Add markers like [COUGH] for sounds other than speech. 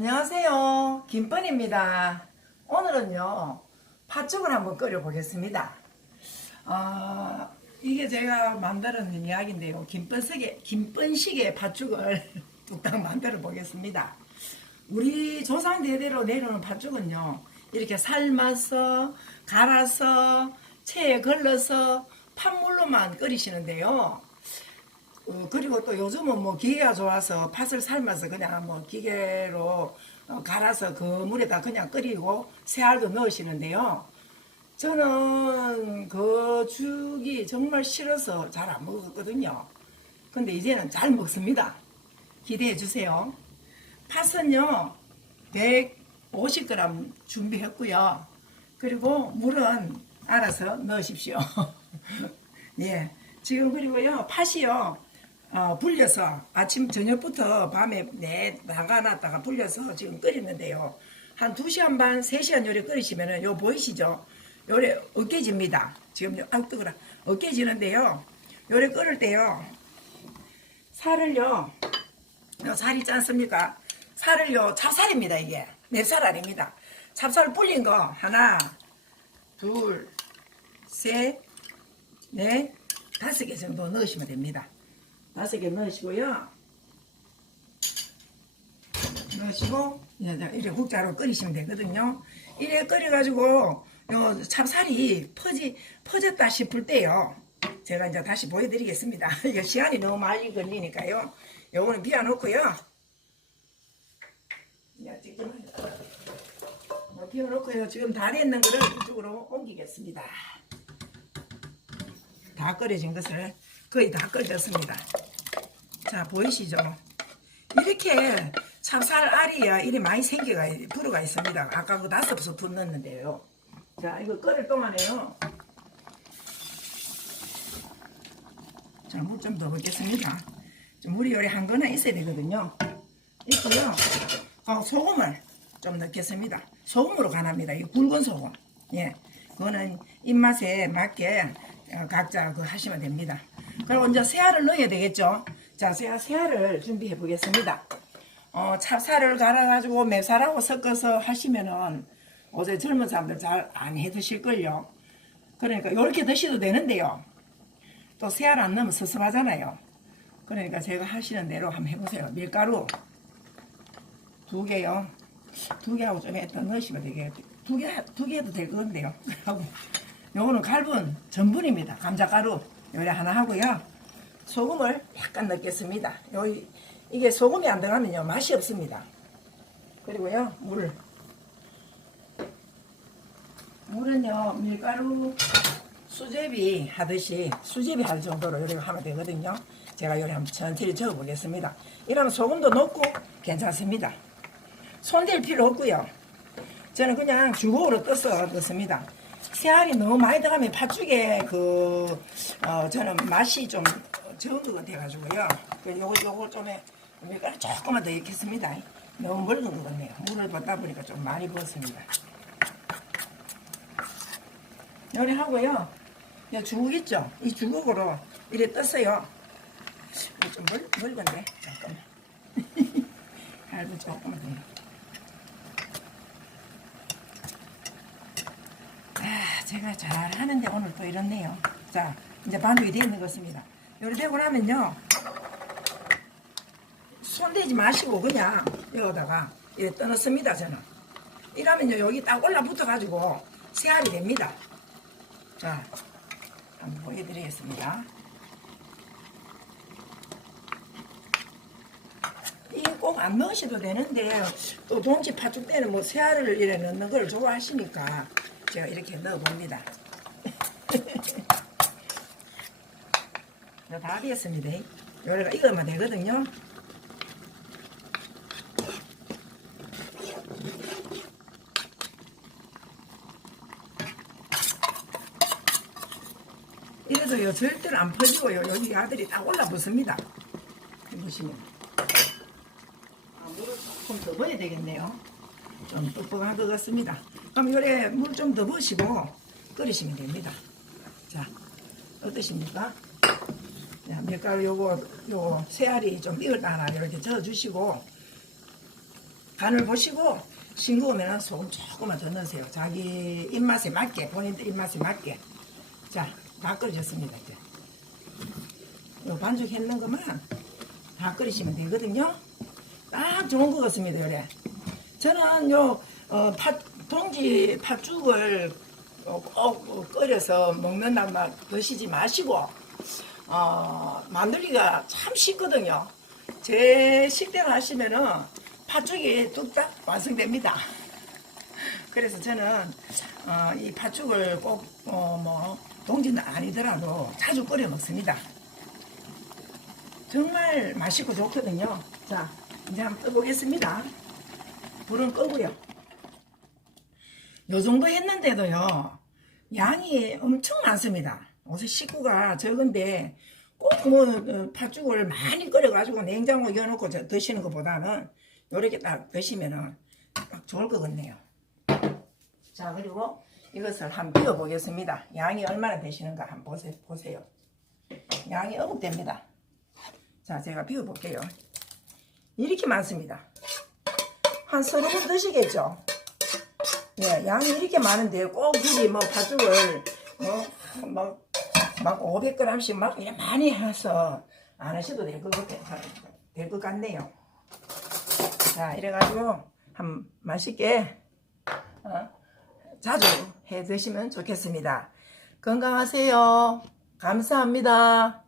안녕하세요. 김뻔입니다. 오늘은요, 팥죽을 한번 끓여 보겠습니다. 아, 이게 제가 만들어낸 이야기인데요. 김뻔식의, 김뻔식의 팥죽을 [LAUGHS] 뚝딱 만들어 보겠습니다. 우리 조상 대대로 내려오는 팥죽은요, 이렇게 삶아서, 갈아서, 체에 걸러서, 팥물로만 끓이시는데요. 어, 그리고 또 요즘은 뭐 기계가 좋아서 팥을 삶아서 그냥 뭐 기계로 어, 갈아서 그 물에다 그냥 끓이고 새알도 넣으시는데요. 저는 그 죽이 정말 싫어서 잘 안 먹었거든요. 근데 이제는 잘 먹습니다. 기대해 주세요. 팥은요, 150g 준비했고요. 그리고 물은 알아서 넣으십시오. [LAUGHS] 예. 지금 그리고요, 팥이요, 어, 불려서 아침, 저녁부터 밤에 내 나가놨다가 불려서 지금 끓이는데요. 한 2시간 반, 3시간 요래 끓이시면은 요 보이시죠? 요래 으깨집니다. 지금, 요- 아우, 뜨거라. 으깨지는데요. 요래 끓을 때요. 살을요, 요 살이 있지 않습니까? 살을요, 찹쌀입니다, 이게. 맵쌀 아닙니다. 찹쌀 불린 거, 하나, 둘, 셋, 넷, 다섯 개 정도 넣으시면 됩니다. 개 넣으시고요. 넣으시고, 이렇게 국자로 끓이시면 되거든요. 이래 끓여가지고, 요 찹쌀이 퍼지, 퍼졌다 싶을 때요. 제가 이제 다시 보여드리겠습니다. [LAUGHS] 이게 시간이 너무 많이 걸리니까요. 요거는 비워놓고요. 야, 지금, 뭐 비워놓고요. 지금 다 됐는 거를 이쪽으로 옮기겠습니다. 다 끓여진 것을 거의 다 끓였습니다. 자 보이시죠? 이렇게 찹쌀 알이야 이리 많이 생겨가 불어가 있습니다. 아까 그 다섯 스푼 넣었는데요. 자 이거 끓일 동안에요. 자물 좀더 넣겠습니다. 좀 물이 요리 한 거나 있어야 되거든요. 있고요. 어, 소금을 좀 넣겠습니다. 소금으로 간합니다. 이 굵은 소금. 예. 그거는 입맛에 맞게 어, 각자 그 하시면 됩니다. 그리고 이제 새알을 넣어야 되겠죠. 자, 새알, 새알을 준비해 보겠습니다. 어, 찹쌀을 갈아가지고 맵쌀하고 섞어서 하시면은 어제 젊은 사람들 잘 안 해 드실걸요. 그러니까 이렇게 드셔도 되는데요. 또 새알 안 넣으면 섭섭하잖아요. 그러니까 제가 하시는 대로 한번 해보세요. 밀가루 두 개요. 두 개하고 좀더 넣으시면 되겠 두 개, 두 개도 될 건데요. [LAUGHS] 요거는 갈분 전분입니다. 감자가루. 요래 하나 하고요. 소금을 약간 넣겠습니다. 요, 이게 소금이 안 들어가면요. 맛이 없습니다. 그리고요, 물. 물은요, 밀가루 수제비 하듯이 수제비 할 정도로 요리 하면 되거든요. 제가 요리 한번 천천히 적어 보겠습니다. 이러면 소금도 넣고 괜찮습니다. 손댈 필요 없고요. 저는 그냥 주걱으로 떠서 넣습니다. 새알이 너무 많이 들어가면 팥죽에 그, 어, 저는 맛이 좀 것 같아가지고요. 그 요거, 요거 좀 해, 밀가루 조금만 더 넣겠습니다. 너무 묽은 것 같네요. 물을 붓다 보니까 좀 많이 부었습니다. 요리하고요. 이 주걱 있죠? 이 주걱으로 이래 떴어요. 좀 멀, 멀건데, 잠깐만. 갈비 [LAUGHS] 조금만 더. 아, 제가 잘 하는데 오늘 또 이렇네요. 자, 이제 반죽이 되어 있는 것 같습니다. 되고 나면요. 손대지 마시고 그냥 여기다가 이렇게 떠넣습니다, 저는. 이러면요, 여기 딱 올라붙어 가지고 새알이 됩니다. 자, 한번 보여드리겠습니다. 이꼭안 넣으셔도 되는데 또 동치 팥죽 때는 뭐 새알을 이래 넣는 걸 좋아하시니까 제가 이렇게 넣어봅니다. 자, 다 됐습니다. 요래가 익으면 되거든요. 이래도요 절대로 안 퍼지고요 여기 아들이 딱 올라붙습니다. 보시면 아, 물을 조금 더 넣어야 되겠네요. 좀 뻑뻑한 것 같습니다. 그럼 요래 물 좀 더 부으시고 끓이시면 됩니다. 자, 어떠십니까? 자, 밀가루 요거, 요거, 새알이 좀 하나 이렇게 저어 주시고, 간을 보시고 싱거우면 소금 조금만 더 넣으세요. 자기 입맛에 맞게 본인들 입맛에 맞게. 자, 다 끓여졌습니다. 이제. 요 반죽 했는 것만 다 끓이시면 되거든요. 딱 좋은 것 같습니다. 그래. 저는 요 어, 팥, 동지 팥죽을 어, 꼭 끓여서 먹는다 말 드시지 마시고 어, 만들기가 참 쉽거든요. 제 식대로 하시면은 팥죽이 뚝딱 완성됩니다. [LAUGHS] 그래서 저는 어, 이 팥죽을 꼭 어, 뭐 동지는 아니더라도 자주 끓여 먹습니다. 정말 맛있고 좋거든요. 자, 이제 한번 떠보겠습니다. 불은 끄고요. 요 정도 했는데도요, 양이 엄청 많습니다. 어서 식구가 적은데, 꼭 뭐, 어, 팥죽을 많이 끓여가지고 냉장고에 넣어놓고 저 드시는 것보다는, 요렇게 딱 드시면은 딱 좋을 것 같네요. 자, 그리고 이것을 한번 비워 보겠습니다. 양이 얼마나 되시는가 한번 보세요. 양이 어묵됩니다. 자, 제가 비워 볼게요. 이렇게 많습니다. 한 서너 분 드시겠죠? 예, 양이 이렇게 많은데 꼭 굳이 뭐 팥죽을 뭐, 막, 막 500g씩 막 이렇게 많이 해서 안 하셔도 될 것 같아요. 될것 같네요. 자, 이래가지고 한 맛있게 어, 자주 해 드시면 좋겠습니다. 건강하세요. 감사합니다.